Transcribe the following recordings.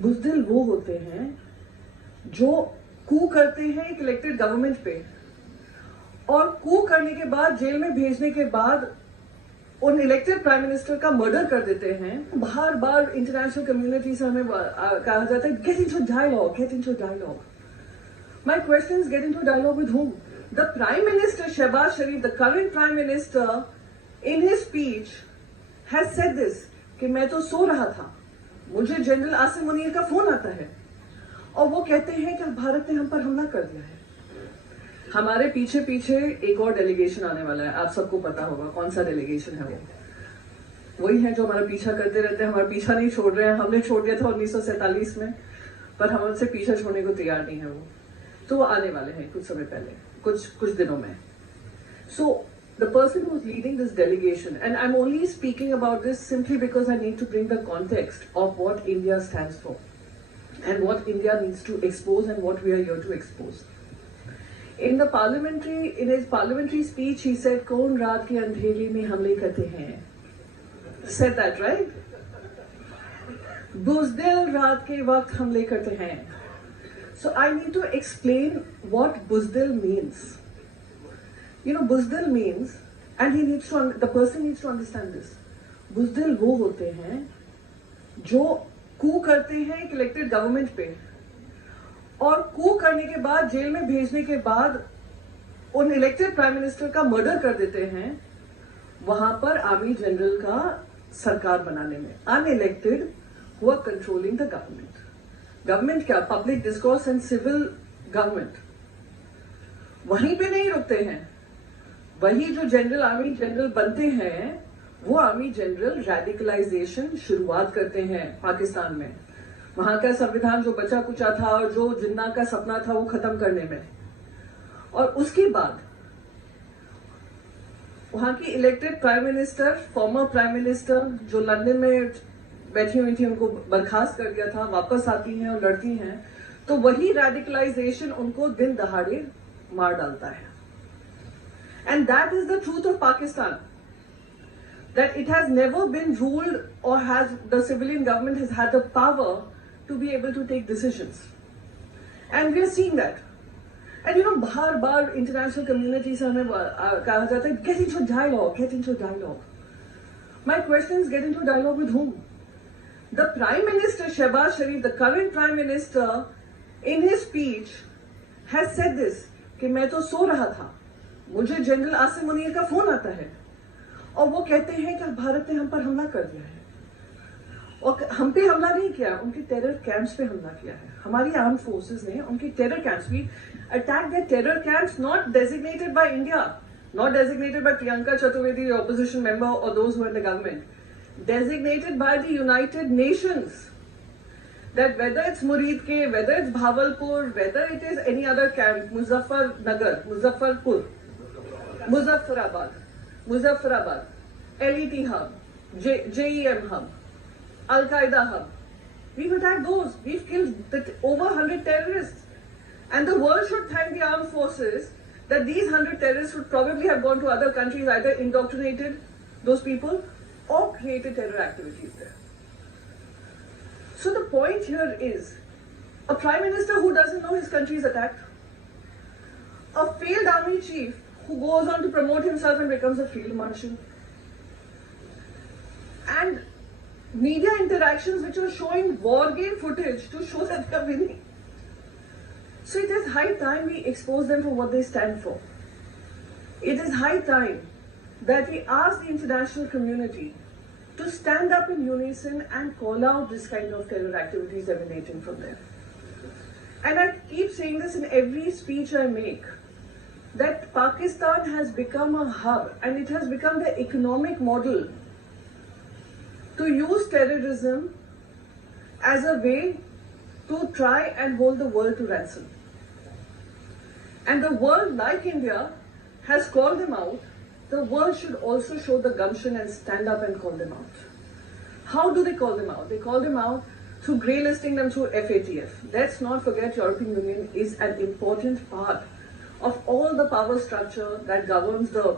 बुज़दिल वो होते हैं जो कू करते हैं एक इलेक्टेड गवर्नमेंट पे, और कू करने के बाद जेल में भेजने के बाद उन इलेक्टेड प्राइम मिनिस्टर का मर्डर कर देते हैं। बार बार इंटरनेशनल कम्युनिटी से हमें कहा जाता है get into dialogue, get into dialogue. My question is get into dialogue with whom? The Prime Minister Shehbaz Sharif, the current Prime Minister, in his speech has said this कि मैं तो सो रहा था, मुझे जनरल आसिम मुनीर का फोन आता है और वो कहते हैं कि भारत ने हम पर हमला कर दिया है। हमारे पीछे पीछे एक और डेलीगेशन आने वाला है, आप सबको पता होगा कौन सा डेलीगेशन है। वो वही है जो हमारा पीछा करते रहते हैं, हमारा पीछा नहीं छोड़ रहे हैं। हमने छोड़ दिया था 1947 में, पर हम उनसे पीछा छोड़ने को तैयार नहीं है। वो आने वाले हैं कुछ समय पहले, कुछ दिनों में। सो the person who's leading this delegation, and I'm only speaking about this simply because I need to bring the context of what India stands for and what India needs to expose and what we are here to expose. In his parliamentary speech, he said, "कौन रात के अंधेरे में हमले करते हैं?" Said that, right? बुज़दिल रात के वक्त हमले करते हैं. So I need to explain what बुज़दिल means. You know, बुज़दिल means, and the person needs to understand this. बुज़दिल वो होते हैं जो कू करते हैं एक इलेक्टेड गवर्नमेंट पे, और कू करने के बाद जेल में भेजने के बाद उन इलेक्टेड प्राइम मिनिस्टर का मर्डर कर देते हैं, वहां पर आर्मी जनरल का सरकार बनाने में। Unelected who are controlling the government क्या? Public discourse and civil government. वहीं पे नहीं रुकते हैं। वही जो जनरल आर्मी जनरल बनते हैं, वो आर्मी जनरल रेडिकलाइजेशन शुरुआत करते हैं पाकिस्तान में। वहां का संविधान जो बचा कुचा था और जो जिन्ना का सपना था वो खत्म करने में, और उसके बाद वहां की elected prime minister, former prime minister जो लंदन में बैठी हुई थी, उनको बर्खास्त कर दिया था, वापस आती हैं और लड़ती हैं, तो वही रेडिकलाइजेशन उनको दिन दहाड़े मार डालता है। And that is the truth of Pakistan, that it has never been ruled, or the civilian government has had the power to be able to take decisions. And we are seeing that. And you know, bar international community से हमें कहा जाता है get into dialogue, get into dialogue. My question is, get into dialogue with whom? The Prime Minister Shehbaz Sharif, the current Prime Minister, in his speech has said this कि मैं तो सो रहा था, मुझे जनरल आसिम मुनीर का फोन आता है और वो कहते हैं कि भारत ने हम पर हमला कर दिया है। और हम पे हमला नहीं किया, उनके टेरर कैंप्स पे हमला किया है। हमारी आर्म फोर्सेस ने उनके terror camps, we attack the terror camps not designated by India, not designated by Priyanka Chaturvedi, the opposition member, और those who are in the government, designated by the United Nations. That whether it's Murid Ke, whether it's Bhavalpur, whether it is any other camp, Muzaffarnagar, Muzaffarpur, Muzaffarabad, LET hub, JEM hub, Al-Qaeda hub. We've attacked those. We've killed over 100 terrorists. And the world should thank the armed forces that these 100 terrorists would probably have gone to other countries, either indoctrinated those people or created terror activities there. So the point here is, a prime minister who doesn't know his country is attacked, a failed army chief who goes on to promote himself and becomes a field marshal, and media interactions which are showing war game footage to show that they are winning. So it is high time we expose them for what they stand for. It is high time that we ask the international community to stand up in unison and call out this kind of terror activities emanating from there. And I keep saying this in every speech I make, that Pakistan has become a hub, and it has become the economic model to use terrorism as a way to try and hold the world to ransom. And the world, like India, has called them out. The world should also show the gumption and stand up and call them out. How do they call them out? They call them out through grey listing them through FATF. Let's not forget European Union is an important part of all the power structure that governs the,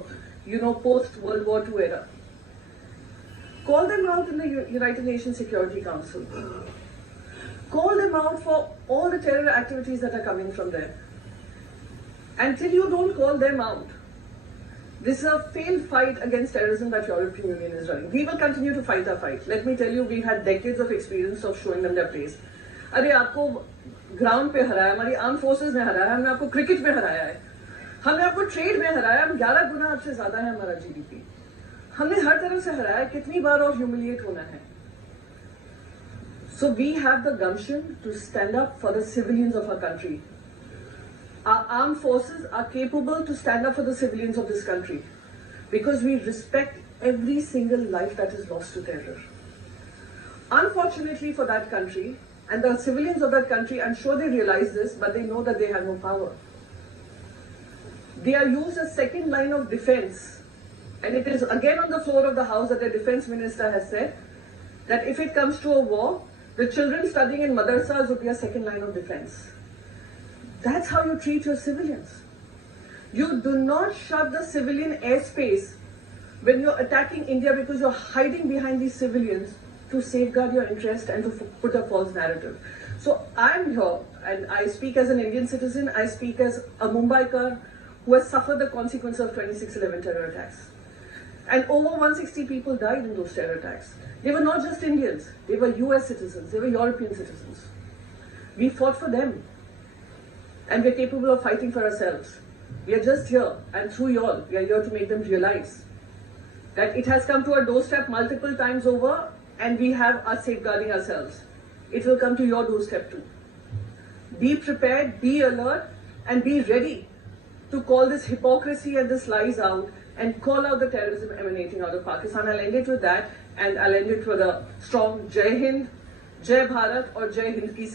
post-World War II era. Call them out in the United Nations Security Council. Call them out for all the terror activities that are coming from there. Until you don't call them out, this is a failed fight against terrorism that European Union is running. We will continue to fight our fight. Let me tell you, we've had decades of experience of showing them their place. अरे आपको ground पे हराया, हमारी arm forces ने हराया, हमने आपको cricket में हराया है, हमने आपको ट्रेड में हराया, हम 11 गुना आपसे ज्यादा है हमारा जीडीपी, हमने हर तरफ से हराया, कितनी बार और ह्यूमिलिएट होना है. So we have the gumption to stand up for the civilians of our country. Our armed forces are capable to stand up for the civilians of this country because we respect every single life that is lost to terror. Unfortunately for that country and the civilians of that country, I'm sure they realize this, but they know that they have no power. They are used as second line of defense, and it is again on the floor of the House that the defense minister has said that if it comes to a war, the children studying in madrasas would be a second line of defense. That's how you treat your civilians. You do not shut the civilian airspace when you're attacking India because you're hiding behind these civilians to safeguard your interest and to put a false narrative. So I'm here and I speak as an Indian citizen, I speak as a Mumbaikar who has suffered the consequence of 26/11 terror attacks. And over 160 people died in those terror attacks. They were not just Indians, they were US citizens, they were European citizens. We fought for them. And we're capable of fighting for ourselves. We are just here, and through y'all, we are here to make them realize that it has come to our doorstep multiple times over, and we have us safeguarding ourselves. It will come to your doorstep too. Be prepared, be alert, and be ready to call this hypocrisy and this lies out, and call out the terrorism emanating out of Pakistan. I'll end it with that, and I'll end it with a strong Jai Hind, Jai Bharat, or Jai Hind ki